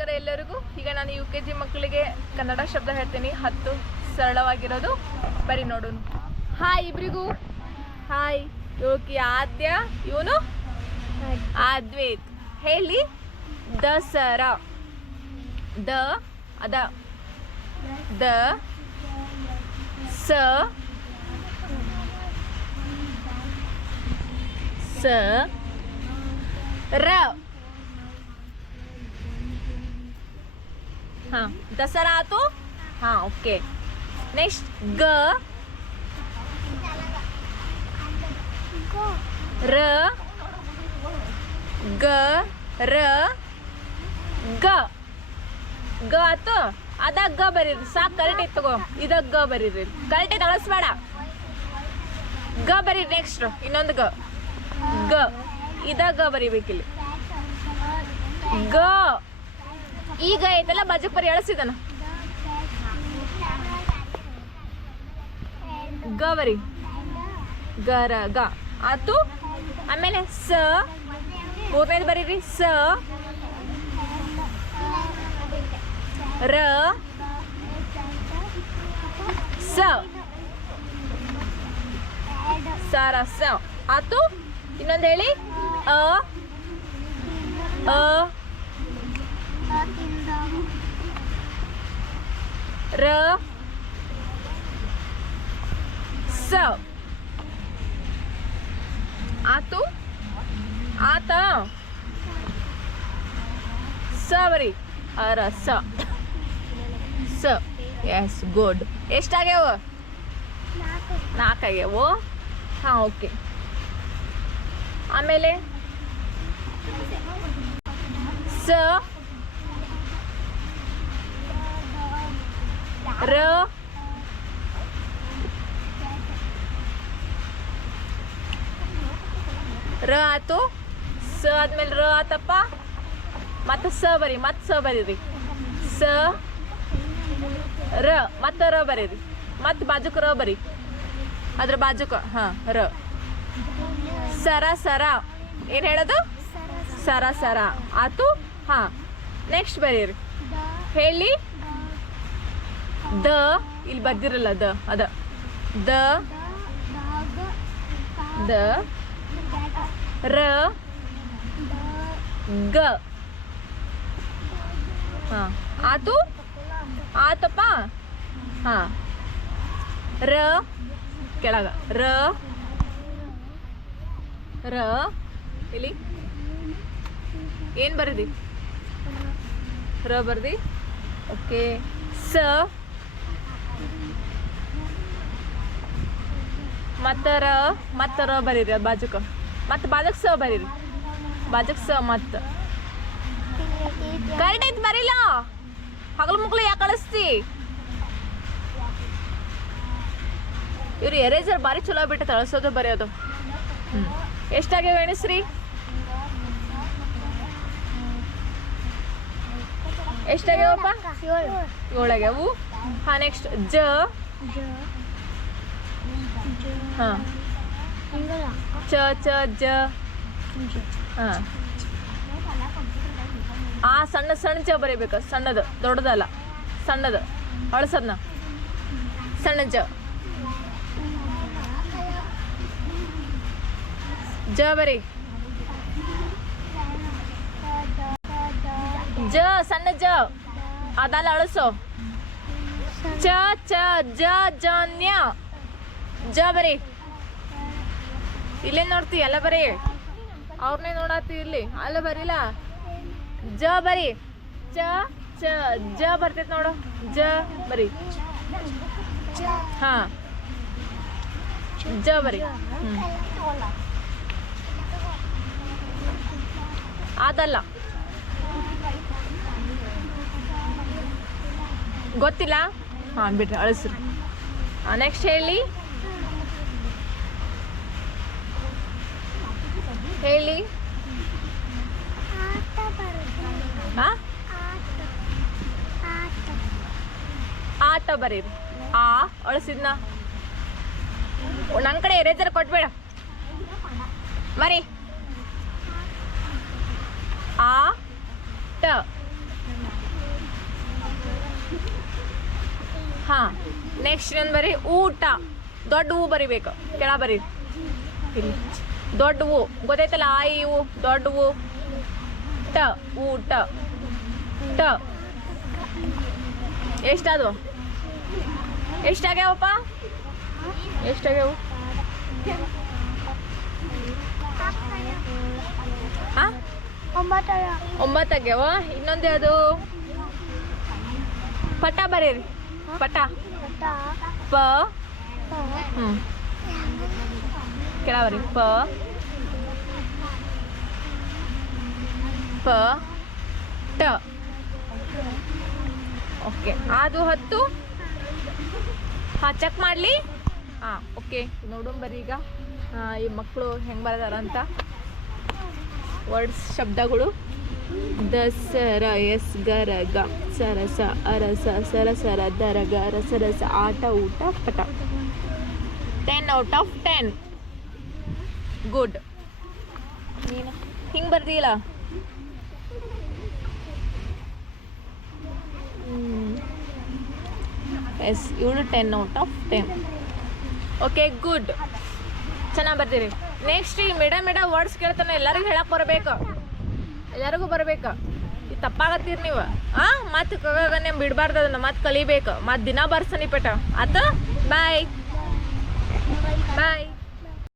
ನಮಸ್ಕಾರ ಎಲ್ಲರಿಗೂ. ಈಗ ನಾನು UKG ಮಕ್ಕಳಿಗೆ ಕನ್ನಡ ಶಬ್ದ ಹೇಳ್ತೀನಿ, 10 ಸರಳವಾಗಿರೋದು. ಬರೀ ನೋಡೋಣ. ಹಾಯ್ ಇಬ್ರಿಗೂ. ಹಾಯ್. ಇವಕ್ಕೆ ಆದ್ಯ, ಇವನು ಅದ್ವೈತ್. ಹೇಳಿ. ದಸರಾ. ದ ಅದ ದ ಸ ಸ ರ. हाँ दसरा तो हाँ ओके. नेक्स्ट ग र ग र ग ಗ ಆತು. ಅದ ಗ ಬರೀರಿ ಸಾಕು. ಕರೆಕ್ಟ್ ಐತೆ ತಗೋ. ಇದ ಗ ಬರೀರಿ. ಕರೆಕ್ಟ್ ಐತೆ, ಅಳಿಸ್ಬೇಡ. ಗ ಬರೀರಿ. ನೆಕ್ಸ್ಟ್ ಇನ್ನೊಂದು ಗ ಗ. ಇದ ಗ ಬರೀಬೇಕಿಲ್ಲಿ. ಗ ಈಗ ಐತಲ್ಲ ಬಾಜುಕ್ ಬರೀ ಎಳಸಿದನ. ಗ ಬರಿ. ಗರ ಗ ಆತು. ಆಮೇಲೆ ಸ ಮೂರನೇದು ಬರೀರಿ. ಸ ರ ಸ ಸರ ಸ ಆತು. ಇನ್ನೊಂದು ಹೇಳಿ. ಅ ಅ ರ ಸ ಆತು. ಆತ ಸ ಬರಿ. ಅರ ಸ ಸ. Yes good. ಎಷ್ಟಾಗ್ಯಾವ? 4 ಆಗ್ಯಾವು. ಹಾಂ ಓಕೆ. ಆಮೇಲೆ ಸ ರ ರ ಆತು. ಸ ಆದ್ಮೇಲೆ ರ ಆತಪ್ಪ. ಮತ್ತೆ ಸ ಬರಿ. ಮತ್ತೆ ಸ ಬರೀರಿ. ಸ ರ ಮತ್ತೆ ರ ಬರೀರಿ. ಮತ್ತೆ ಬಾಜುಕ ರ ಬರಿ. ಅದ್ರ ಬಾಜುಕ ಹಾಂ ರ. ಸರ ಸರ. ಏನು ಹೇಳೋದು? ಸರ ಸರ ಆತು. ಹಾಂ ನೆಕ್ಸ್ಟ್ ಬರೀರಿ. ಹೇಳಿ. ದ ಇಲ್ಲಿ ಬರ್ದಿರಲ್ಲ. ದ ಅದ ದ ದ ರ ಗ. ಹಾಂ ಆತು. ಆತಪ್ಪ. ಹಾಂ ರ ಕೆಳಗ ರ ರ ಇಲ್ಲಿ ಏನು ಬರದಿ? ರ ಬರ್ದಿ. ಓಕೆ. ಸ ಮತ್ತು ರ ಮತ್ತು ರ ಬರೀರಿ. ಅದು ಬಾಜುಕ ಮತ್ತು ಬಾಜುಕ್ ಸ ಬರೀರಿ. ಬಾಜುಕ್ ಸ ಮತ್ತು ಕರೆಕ್ಟ್ ಐತಿ. ಬರೀಲ್ಲ. ಹಗಲು ಮುಕ್ಳು ಯಾಕೆ ಕಳಿಸ್ತಿ? ಇವ್ರು ಎರೇಸರ್ ಭಾರಿ ಚಲೋ ಬಿಟ್ಟು ತಳಿಸೋದು ಬರೆಯೋದು. ಎಷ್ಟಾಗ್ಯಾವ ಎಣಿಸ್ರಿ? ಎಷ್ಟಾಗ್ಯಾವಪ್ಪ? 7 ಆಗ್ಯಾವು. ಹಾಂ ನೆಕ್ಸ್ಟ್ ಜ. ಹಾಂ ಚ ಚ ಜ. ಹಾಂ ಆ ಸಣ್ಣ ಸಣ್ಣ ಜ ಬರೀಬೇಕು. ಸಣ್ಣದು ದೊಡ್ಡದಲ್ಲ, ಸಣ್ಣದು ಅಳಸದ್ನ. ಸಣ್ಣ ಜ ಜ ಬರಿ. ಜ ಸಣ್ಣ ಜ ಅದಲ್ಲ ಅಳಸು. ಚ ಚ ಜ ಜನ್ಯ ಜ ಬರಿ. ಇಲ್ಲೇ ನೋಡ್ತಿ ಎಲ್ಲ ಬರೀ. ಅವ್ರನ್ನೇ ನೋಡತ್ತಿ ಇಲ್ಲಿ. ಅಲ್ಲ ಬರಿಲ್ಲ. ಜ ಬರಿ. ಚ ಚ ಜ ಬರ್ತೈತೆ ನೋಡು. ಜ ಬರಿ. ಹಾಂ ಜ ಬರಿ. ಅದಲ್ಲ ಗೊತ್ತಿಲ್ಲ. ಹಾಂ ಬಿಡ್ರಿ ಅಳಿಸ್ರಿ. ನೆಕ್ಸ್ಟ್ ಹೇಳಿ. ಹೇಳಿ. ಹಾಂ ಆಟ ಬರೀರಿ. ಆ ಅಳಿಸಿದ್ನ. ನನ್ನ ಕಡೆ ಎರೇಜರ್ ಕೊಟ್ಬೇಡ ಮರಿ. ಆ ಟ ಹಾಂ ನೆಕ್ಸ್ಟ್ ಇನ್ನೊಂದು ಬರೀ ಊಟ ದೊಡ್ಡ ಹೂ ಬರಿಬೇಕು ಕೆಳ ಬರೀ ಇಲ್ಲಿ ದೊಡ್ಡ ಹೂ ಗೊತ್ತೈತಲ್ಲ ಆ ಇವು ದೊಡ್ಡ ಹೂ ಟ ಊಟ ಟ ಎಷ್ಟದು ಎಷ್ಟಾಗ್ಯಾವಪ್ಪ ಎಷ್ಟಾಗ್ಯಾವು ಹಾಂ 9 ಆಗ್ಯಾವ ಇನ್ನೊಂದು ಯಾವುದು ಪಟ ಬರೀರಿ ಪಟ ಪ ಹ್ಞೂ ಕೆಳ ಬರೀ ಪ ಪ ಟ ಓಕೆ ಅದು 10 ಹಾಂ ಚೆಕ್ ಮಾಡಲಿ ಹಾಂ ಓಕೆ ನೋಡೋಣ ಬರ್ರಿ ಈಗ ಈ ಮಕ್ಕಳು ಹೆಂಗೆ ಬರ್ದಾರ ಅಂತ ವರ್ಡ್ಸ್ ಶಬ್ದಗಳು ದಸರ ಎಸ್ ಗರ ಗ ಸರಸ ಅರಸ ಸರಸರ ದರಗ ರಸರಸ ಆಟ ಊಟ ಪಟ 10 ಔಟ್ ಆಫ್ 10 ಗುಡ್ ನೀನು ಹಿಂಗೆ ಬರ್ದಿಲ್ಲ ಎಸ್ ಇವಳು 10 ಔಟ್ ಆಫ್ 10 ಓಕೆ ಗುಡ್ ಚೆನ್ನಾಗಿ ಬರ್ತೀರಿ ನೆಕ್ಸ್ಟ್ ಈ ಮೇಡ ವರ್ಡ್ಸ್ ಕೇಳ್ತಾನೆ ಎಲ್ಲರಿಗೂ ಹೇಳಕ್ಕೆ ಬರಬೇಕು ಎಲ್ಲರಿಗೂ ಬರಬೇಕು ಈ ತಪ್ಪಾಗತ್ತೀರಿ ನೀವು ಮತ್ತೆ ಕಗಾಗನೆ ಬಿಡಬಾರ್ದು ಅದನ್ನು ಮತ್ತೆ ಕಲಿಬೇಕು ಮತ್ತೆ ದಿನ ಬರ್ಸನಿ ಪೇಟ ಆತ ಬಾಯ್ ಬಾಯ್